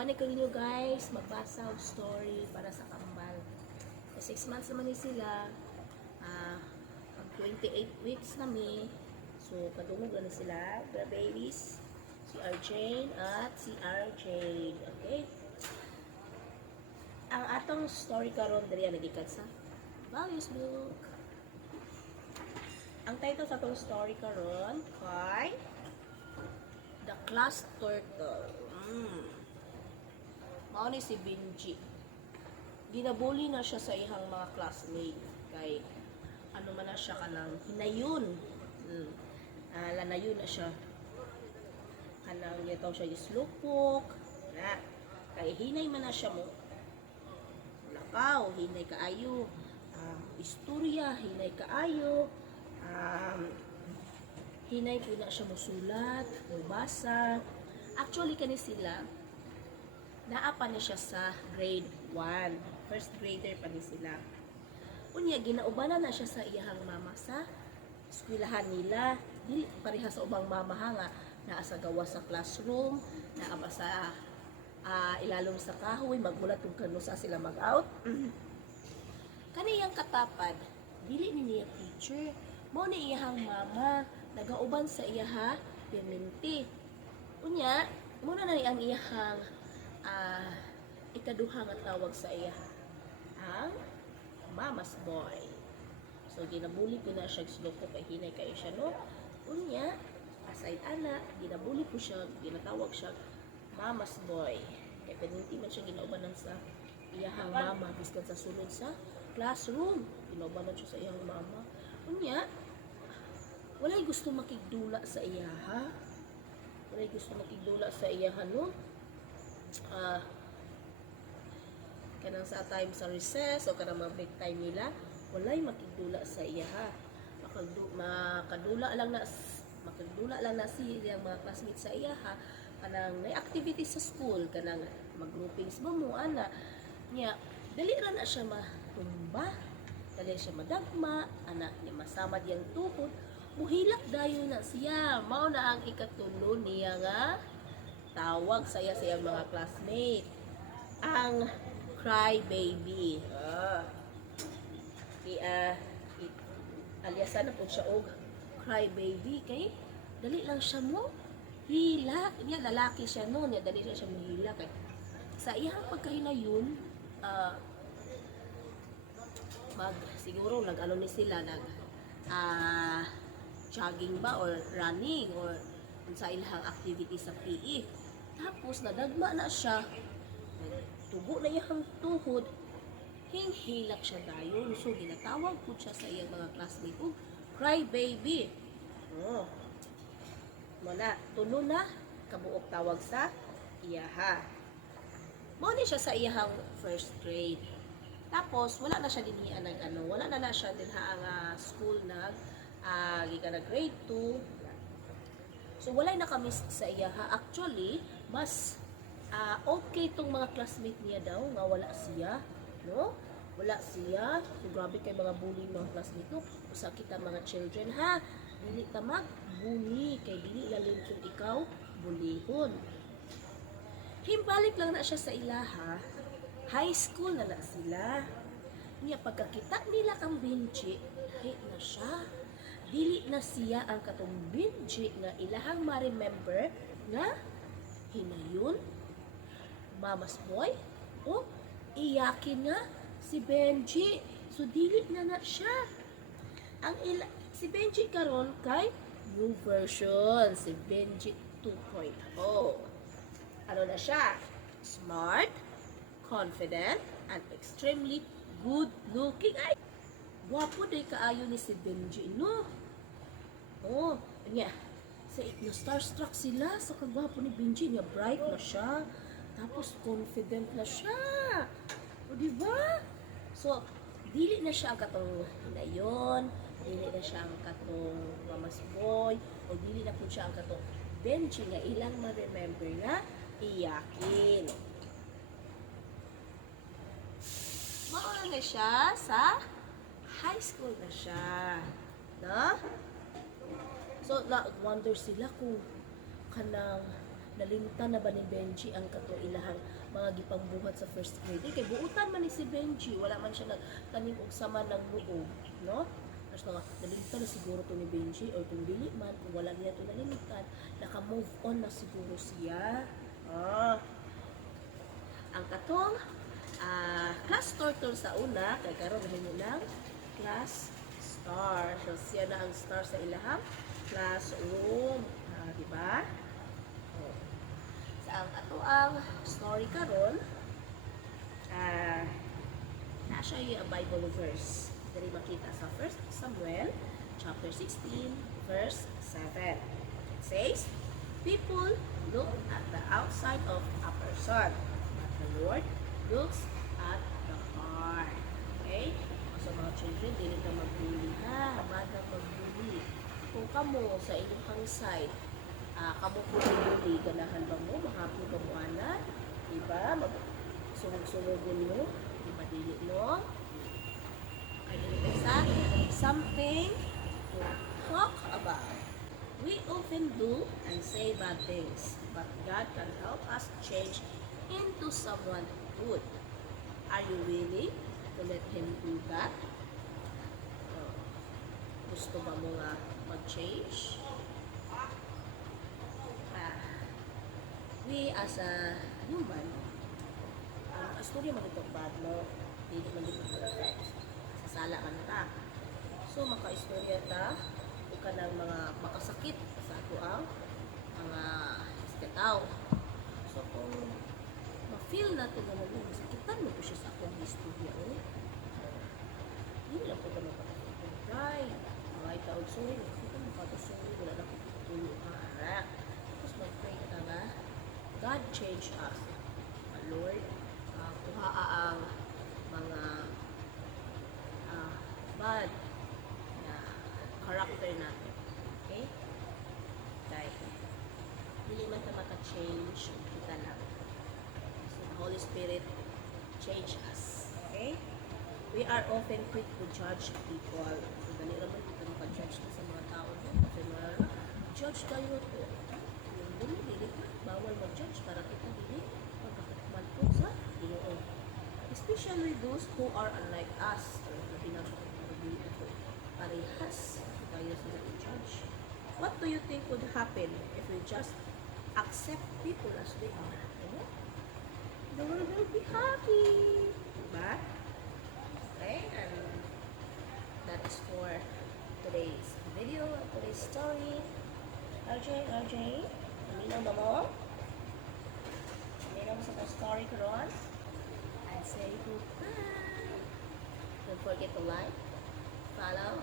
Bani ko ninyo guys, magbasa og story para sa kambal. 6 months naman ni sila. Pag 28 weeks nami. So, kadungog na sila. The babies. Si RJ at si RJ. Okay? Ang atong story karon diri nagikan sa values book. Ang title sa atong story karon kay The Class Turtle. Mao ni si Benji. Ginabuli na siya sa ihang mga classmate kay ano man na siya kanang hinayon. Lanayon na siya. Kanang yataw siya islupok. Na kay hinay man na siya mo. Lakaw, hinay kaayo. Istorya, hinay kaayo. Hinay po na siya musulat, mubasa. Actually, kani sila, naapa na siya sa grade 1. First grader pa ni sila. Unya, ginaubanan na siya sa iyahang mama sa eskwelahan nila. Dili pareha sa ubang mama nga, naa sa gawa sa classroom, naa pa sa ilalom sa kahoy, magmulat kung kanusa sila mag-out. Kaniyang katapad, dili ni niya teacher. Mo ni iyahang mama, nagauban sa iyaha, piminti. Unya, muna na ni ang iyahang ikaduha nga tawag sa iya ang mama's boy. So ginabuli ko na siya suloko kay hinay kay siya no. Unya aside ana ginabuli ko siya, ginatawag siya mama's boy. Kay pinunti man siya ginaubanan sa iyahang mama biskan sa sulod sa classroom. Ginaubanan siya sa iyang mama. Unya walay gusto makigdula sa iyaha. Walay gusto makigdula sa iyaha no. Kanang sa time sa recess o kanang mga break time nila walay makigdula sa iya ha. Makadula lang na siyang mga classmates sa iya ha. Kanang may activities sa school kanang mag-groupings ba mo ana nya dali ra na siya matumba, dali siya madagma ana niya masamad yang tuhod muhilak dayon na siya. Mao na ang ikatulo niya nga tawag sa iyang mga classmate ang cry baby. Aliasan na po siya og cry baby kay dali lang siya mo hila niya, lalaki siya no niya, dali siya mohila kay sa iyang pagkahinayon siguro nag-ano ni sila nag jogging ba or running or sa ilang activity sa PE. Tapos nadagma na siya, tugo na iyang tuhod, hinghilak siya dayon. So ginatawag po siya sa iyang mga classmate og cry baby. Muna tulo na kabuok tawag sa iyaha. Mo ni siya sa iyahang first grade. Tapos wala na siya dinhi wala na siya dinha ang school gikan na grade 2. So, walay nakamiss sa iya ha. Actually, mas okay tong mga classmate niya daw nga wala siya. No? Wala siya. So, grabe kay mga bully mga classmate. No? Usa kita mga children ha. Dili ta mag-bully. Kay dili lalim kung ikaw bulihon. Himbalik lang na siya sa ilaha. High school na sila. Niya pagkakita nila kang Benji, hate na siya. Dili na siya ang katong Benji nga ilahang ma-remember nga hinayon mama's boy o iyakin nga si Benji. So dili na siya ang si Benji karon kay new version, si Benji 2.0. Ano na siya? Smart, confident, and extremely good looking. Ay, gwapo day kaayo ni si Benji, no? Niya. Na-starstruck sila sa kagwapo ni Benji. Niya, bright na siya. Tapos, confident na siya. O, diba? So, dili na siya ang katong hinayon. Dili na siya ang katong mama's boy. O, dili na po siya ang katong Benji nga ilang ma-remember na iyakin. Mauna na siya sa high school na siya. No? So, na-wonder sila kung kanang nalimtan na ba ni Benji ang kato ilahang mga gipangbuhat sa first grade. Kay buutan man ni si Benji, wala man siya nagtanim og sama ng loob, no? Mas nga nalimtan na siguro to ni Benji or kung dili man kung wala niya to nalimtan, naka-move on na siguro siya. Ang katong class turtle sa una kay karon mahimo ng class star. So siya na ang star sa ilahang classroom. Di ba? Sa ang ato ang story karon, na siya yung Bible verse. Dari makita sa 1 Samuel chapter 16 verse 7. It says, people look at the outside of a person, but the Lord looks at the heart. Okay? So mga children, dili ka magbuli ha. Bada magbuli. Kung kamo sa inyong side, kamo po buli, ganahan ba mo? Mahapo ba mo ana? Diba? Sunog-sunogin mo? Diba dili no? Ay dili sa something to talk about. We often do and say bad things, but God can help us change into someone good. Are you willing to let Him do that? Gusto ba mo nga mag-change? We as a human, storya man ito bad, no? Hindi man ito perfect. Sasala man ta. So, maka-istorya ta, ka ng mga makasakit sa ato ang mga iskataw. So, kung ma-feel natin na masakitan mo po siya sa akong istorya, hindi lang po ito magpapagay. Mga itaog, sorry, nakita mo pa ito, sorry, wala na po tulo ka, harak. Tapos mag-pray ka nga, God change us. Lord, kuhaa ang mga bad na character natin. Okay? Dahil, hindi man ito maka-change, kita lang. So, the Holy Spirit change us. Okay? We are often quick to judge people. So, dali naman kita maka-judge sa mga tao. Kasi judge tayo to. Yung dili ka, bawal mag-judge para kita dili magkakakuman po sa Ginoo. Especially those who are unlike us. So, dili ito parehas tayo sila i-judge. What do you think would happen if we just accept people as they are? The world will be happy. Diba? Okay? And that is for today's video, today's story. RJ, naminaw ba mo? Naminaw mo sa story ko ron? And say goodbye. Don't forget to like, follow,